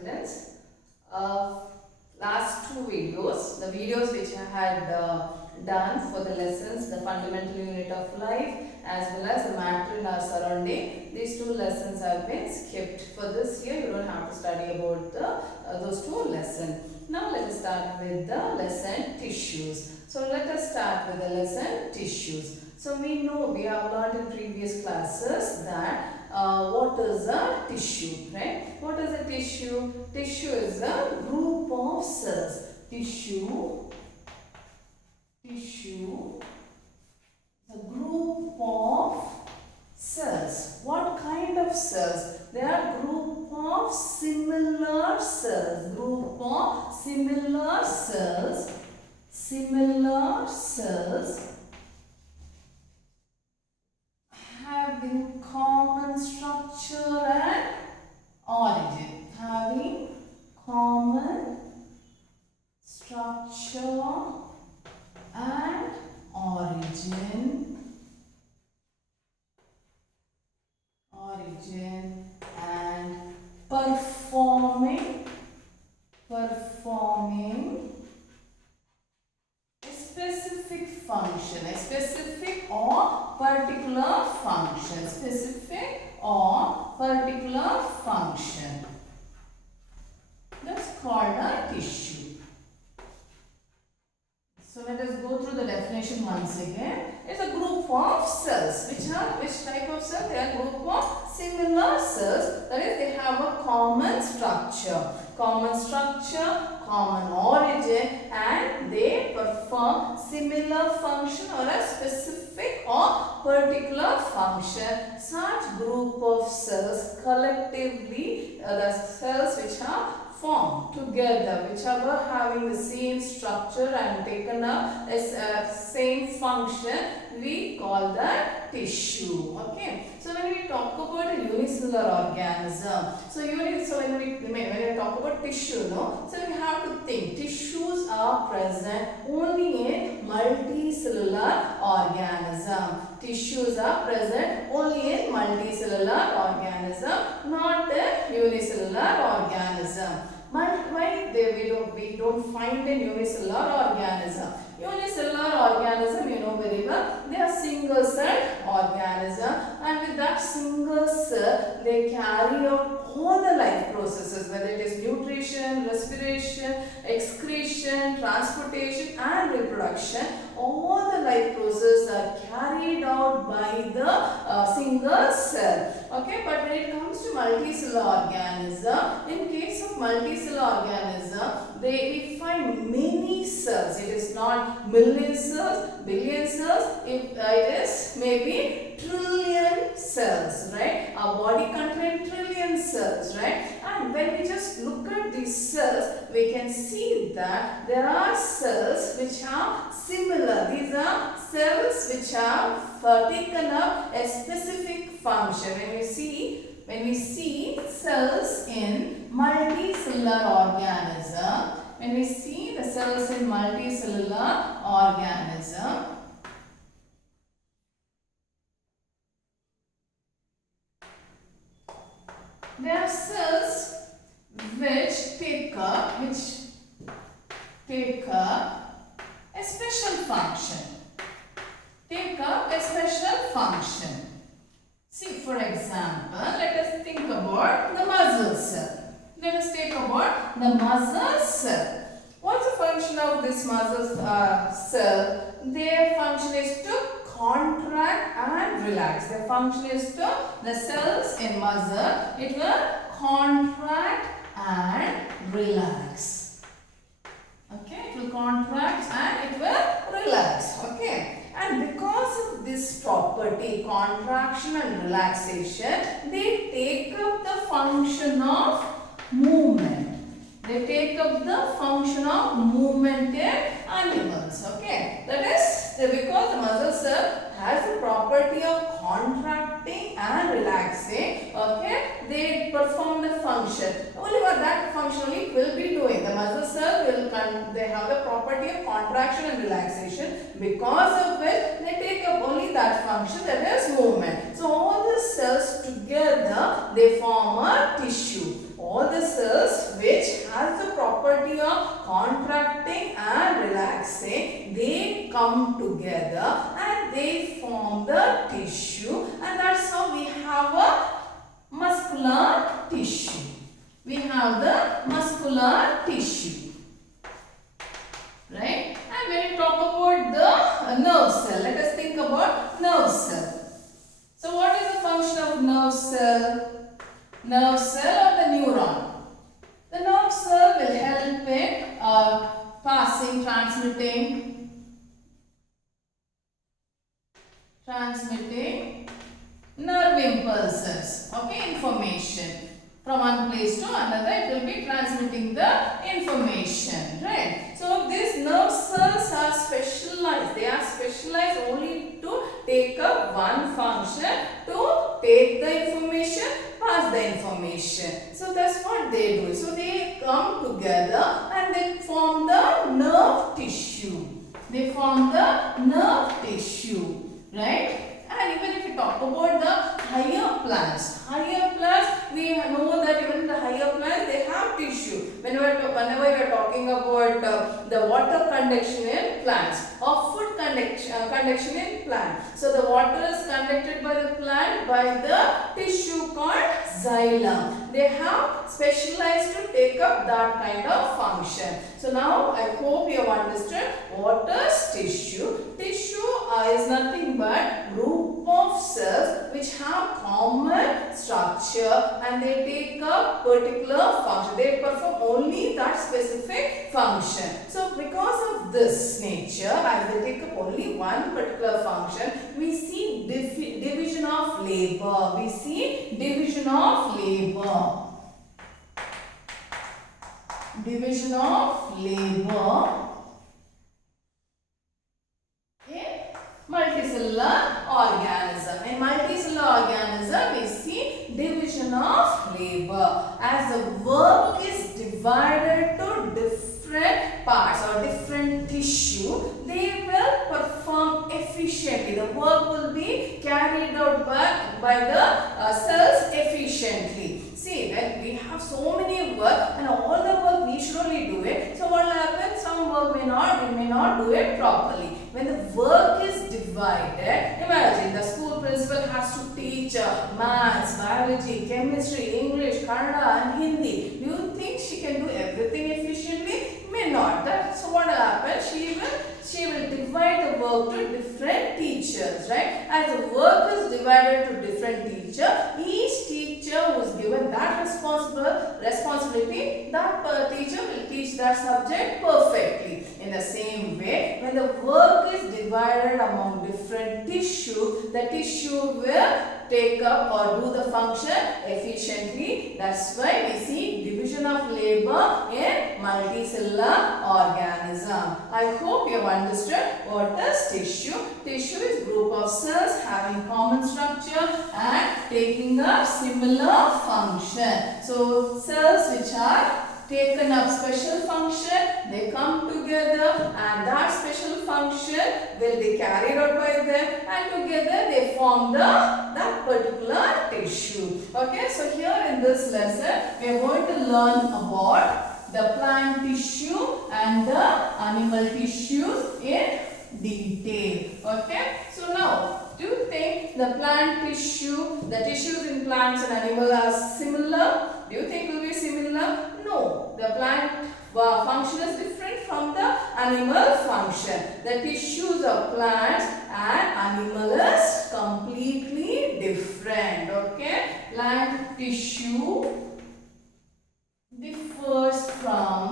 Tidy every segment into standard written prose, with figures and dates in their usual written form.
students. Last two videos, the videos which I had done for the lessons, the fundamental unit of life as well as the matter in our surrounding, these two lessons have been skipped. For this year, you don't have to study about those two lessons. Now let us start with the lesson tissues. So let us start with the lesson tissues. So we know, we have learned in previous classes that what is a tissue, right? What is a tissue? Tissue is a group of cells. Tissue, a group of cells. What kind of cells? They are group of similar cells. Group of similar cells. Similar cells having common structure and origin. Having common structure and origin. And performing a specific function, a specific or particular function, That's called a tissue. So let us go through the definition once again. It's a group of cells. Which type of cell? They are group of similar cells. That is, they have a common structure, common origin, and they perform similar function or a specific or particular function. Such group of cells collectively, the cells which are formed together, whichever having the same structure and taken up as same function, we call that tissue. Okay. So when we talk about a unicellular organism, when we talk about tissue, so we have to think tissues are present only in multicellular organism. Tissues are present only in multicellular organism, not in unicellular organism. Why we don't find a unicellular organism? Unicellular organism, you know very well, they are single celled organism, and with that single cell, they carry out all the life processes, whether it is nutrition, respiration, excretion, transportation and reproduction. All the life processes are carried out by the single cell. Okay, but when it comes to multicellular organism, in case of multicellular organism, we find many cells. It is not million cells, billion cells. It is maybe trillion cells, right? Our body contains trillion cells, right? And when we just look at these cells, we can see that there are cells which are similar. These are cells which have taken up a specific function. When we see cells in multicellular organism, when we see the cells in multicellular organism, there are cells which take up a special function. See, for example, let us think about the muscle cell. Let us take about the muscle cell. What's the function of this muscle cell? Their function is to contract and relax. Their function is to, the cells in muscle, it will contract and relax. Okay, it will contract and it will relax. Okay. And because of this property, contraction and relaxation, they take up the function of movement. They take up the function of movement in animals. Okay, that is because the muscle cell has the property of contracting and relaxing. Okay, they perform the function. Only for that function only it will be doing. The muscle cell they have the property of contraction and relaxation, because of which they take up only that function, that is movement. So all the cells together they form a tissue. all the cells which has the property of contracting and relaxing, they come together and they form the tissue, and that's how we have a muscular tissue. We have the muscular tissue, right? And when you talk about the nerve cell, let us think about nerve cell. So what is the function of nerve cell? Nerve cell or the neuron? The nerve cell will help in passing, transmitting nerve impulses, okay, information. From one place to another, it will be transmitting the information, right? So these nerve cells are specialized. They are specialized only to take up one function, to take the information, pass the information. So that's what they do. So they come together and they form the nerve tissue. They form the nerve tissue, right? And even if we talk about the higher plants, we know that even the higher plants, they have tissue. Whenever we are talking about the water conduction in plants or food conduction in plant. So the water is conducted by the plant by the tissue called xylem. They have specialized to take up that kind of function. So now I hope you have understood what is tissue. Tissue is nothing but group of cells which have common structure and they take up particular function. They perform only that specific function. So because of this nature, as they take up only one particular function, we see division of labor. We see division of labor. Division of labor in multicellular organism. In multicellular organism, we see division of labor. As the work is divided to different parts or different tissue, they will perform efficiently. The work will be carried out by the cells efficiently. See, when we have so many work and all the work we should only do it. So what will happen? Some work we may not do it properly. When the work is divided, imagine the school principal has to teach maths, biology, chemistry, English, Kannada and Hindi. Do you think she can do everything efficiently? May not. So what will happen? She will divide the work to different teachers, right? As the work is divided to different teachers, each teacher was given that responsibility, that teacher will teach that subject perfectly. In the same way, when the work is divided among different tissue, the tissue will take up or do the function efficiently. That's why we see division of labor in multicellular organism. I hope you have understood what is tissue. Tissue is group of cells having common structure and taking up similar function. So cells which are taken up special function, they come together and that special function will be carried out by them and together they form that particular tissue. Okay, so here in this lesson we are going to learn about the plant tissue and the animal tissues in detail. Okay, so now do you think the plant tissue, the tissues in plants and animals are similar? Do you think it will be similar? No, the plant function is different from the animal function. The tissues of plants and animal is completely different. Okay, plant tissue differs from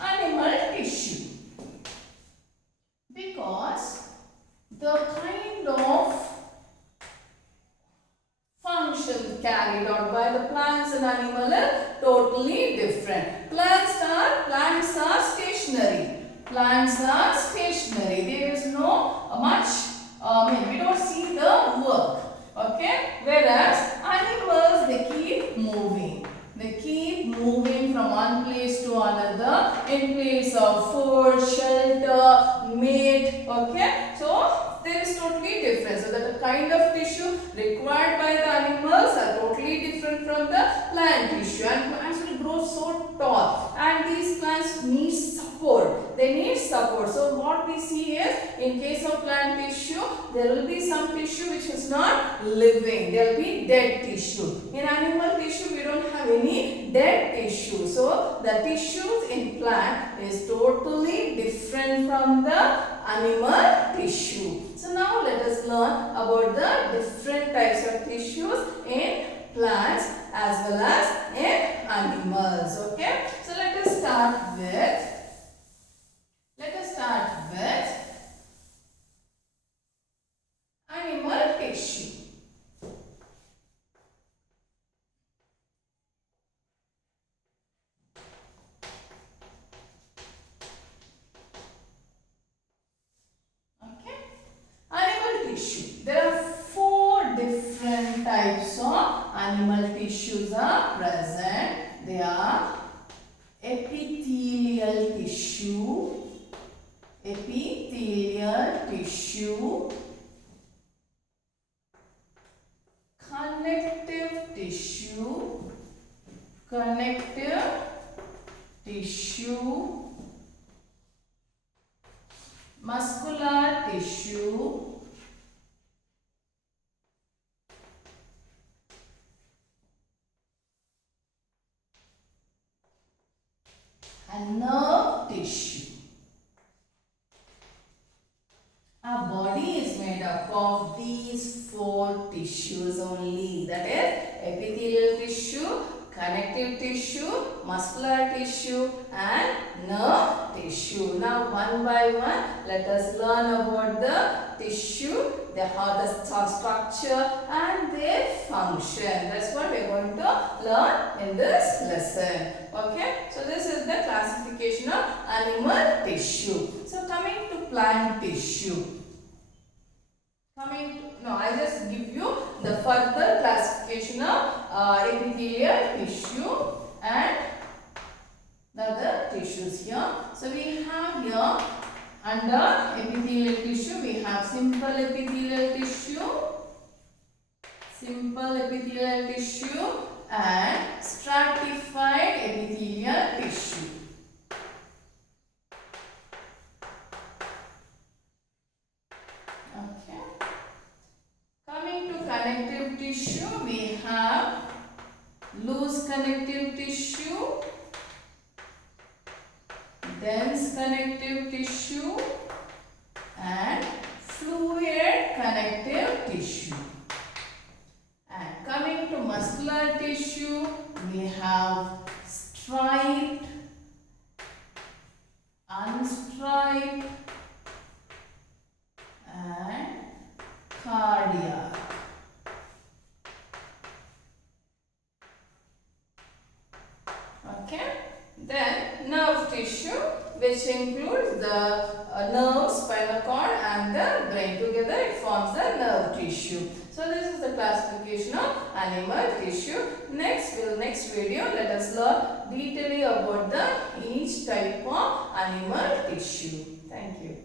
animal tissue because the kind of function carried out by the plants and animal is totally different. Plants are stationary. Plants are stationary. There is no much, we don't see the work. Okay, whereas animals, they keep moving. They keep moving from one place to another in place of food, shelter, mate. Okay, so there is totally different. So that the kind of tissue required by support. So what we see is, in case of plant tissue, there will be some tissue which is not living. There will be dead tissue. In animal tissue, we don't have any dead tissue. So the tissues in plant is totally different from the animal tissue. So now let us learn about the different types of tissues in plants as well as in animals. Okay. So let us start with animal tissue. Okay. Animal tissue. There are 4 different types of animal tissues are present. They are epithelial tissue, connective tissue, muscular tissue, and nerve tissue. Our body is made up of these 4 tissues only. That is epithelial tissue, connective tissue, muscular tissue and nerve tissue. Now one by one let us learn about the tissue, how the structure and their function. That's what we are going to learn in this lesson. Okay. So this is the classification of animal tissue. So coming to plant tissue. I just give you the further classification of epithelial tissue and the other tissues here. So we have here under epithelial tissue, we have simple epithelial tissue and stratified epithelial tissue. Connective tissue, we have loose connective tissue, dense connective tissue and fluid connective tissue. And coming to muscular tissue, we have striped, unstriped and cardiac. Okay. Then nerve tissue, which includes the nerve, spinal cord and the brain. Together it forms the nerve tissue. So this is the classification of animal tissue. Next video let us learn detailing about the each type of animal tissue. Thank you.